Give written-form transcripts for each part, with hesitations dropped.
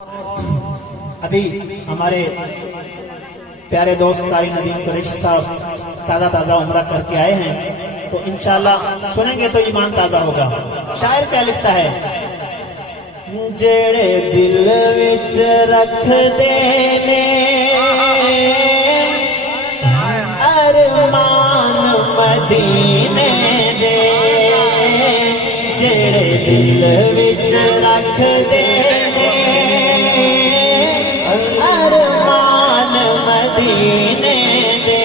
ابھی ہمارے پیارے دوست قاری ندیم قریشی صاحب تازہ عمرہ کر کے آئے ہیں، تو انشاءاللہ سنیں گے تو ایمان تازہ ہوگا۔ شاعر کیا لکھتا ہے؟ جڑے دل وچ رکھ دینے ارمان مدینے دے، جڑے دل وچ رکھ دینے ارمان مدینے دے،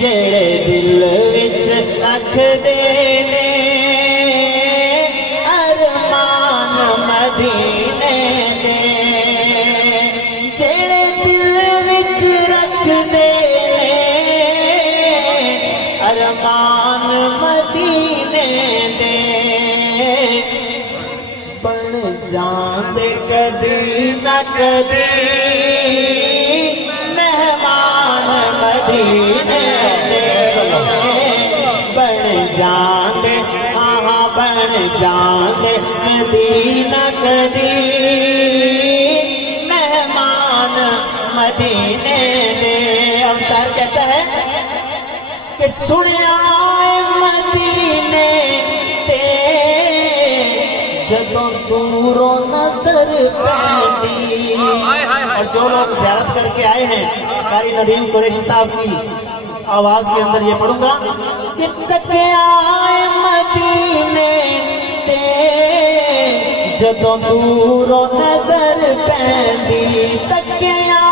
جڑے دل وچ رکھ دینے ارمان مدینے دے، جڑے دل وچ رکھ دینے ارمان مدینے دے، بن جاندے کدی نہ کدی مہمان مدینے دے، بن جاندے ہاں بن جاندے کدی نہ کدی مہمان مدینے دے۔ اب شاعر کہتا ہے کہ سنیا مدینے تے جدوں دوروں نظر پیندی، اور جو لوگ زیارت کر کے آئے ہیں قاری ندیم قریشی صاحب کی آواز کے اندر یہ پڑھوں گا کہ تکیا مدینے تے جدوں دوروں نظر پیندی، تکیا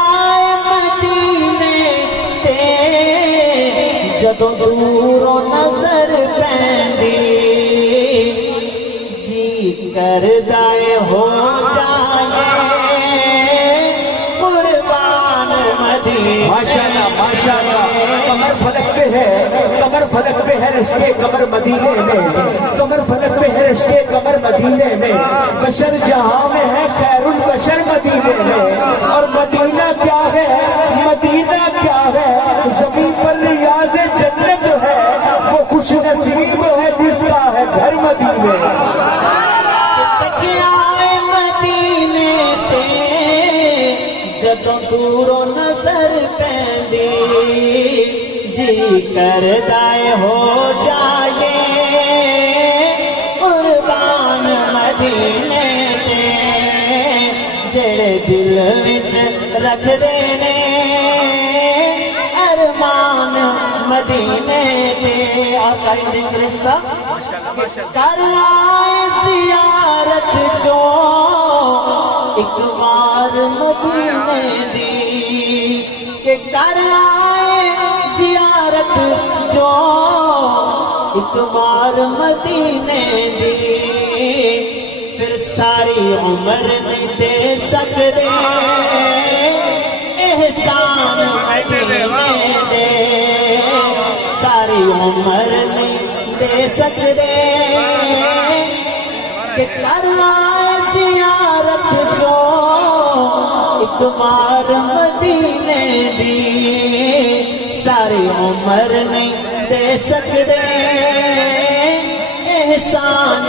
مدینے تے جدوں دوروں نظر پیندی، جی کردائے ہو جائے قربان مدینے۔ ماشاءاللہ ماشاءاللہ، کمر فلک پہ ہے، کمر فلک پہ ہے رشتے کمر مدینے میں، کمر فلک پہ ہے رشتے کمر مدینے میں، بشر جہاں میں ہے خیر البشر مدینے میں، اور مدینہ کیا ہے، مدینہ کیا ہے، زمین پر ریاض جنت ہے، وہ خوش نصیب ہے جس کا ہے گھر مدینے۔ جدوں دوروں نظر پیندی، جی کردائے ہو جائے قربان مدینے دے، جڑے دل وچ رکھ دینے ارمان مدینے دے۔ اور قاری ندیم قریشی صاحب کر آئے زیارت جو ایک بار مدینے دی، کہ کر آئے زیارت جو ایک بار مدینے دی، پھر ساری عمر نہیں دے سکتے احسان مدینے دے، ساری عمر نہیں دے سکتے کہ کر آئے زیارت جو ایک بار مدینے دی، ساری عمر نہیں دے سکتے احسان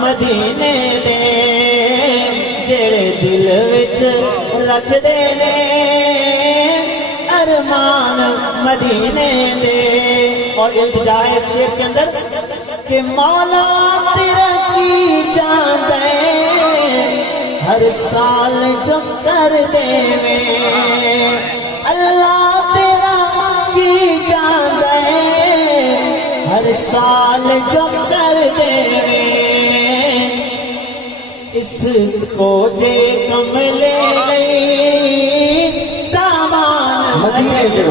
مدینے دے، جڑے دل وچ رکھ دینے ارمان مدینے دے۔ اور التجا ہے اس شعر کے اندر کہ مولا تیرا کی جان دے ہر سال جو کر دے میں، اللہ تیرا کی جان دے ہر سال جو کر دے میں، اس کو جے کم لے لئی سامان مدینے دے،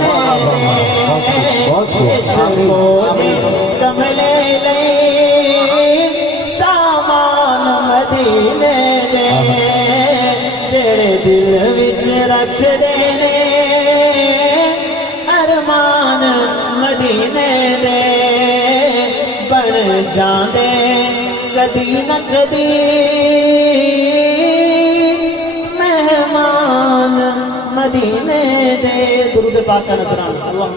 اس کو جے کم لے لئی سامان مدینے دے، جڑے دل وچ رکھ دینے ارمان مدینے دے، بن جاندے کدی نہ کدی مہمان مدینے دے۔ درود پاک کا نذرانہ۔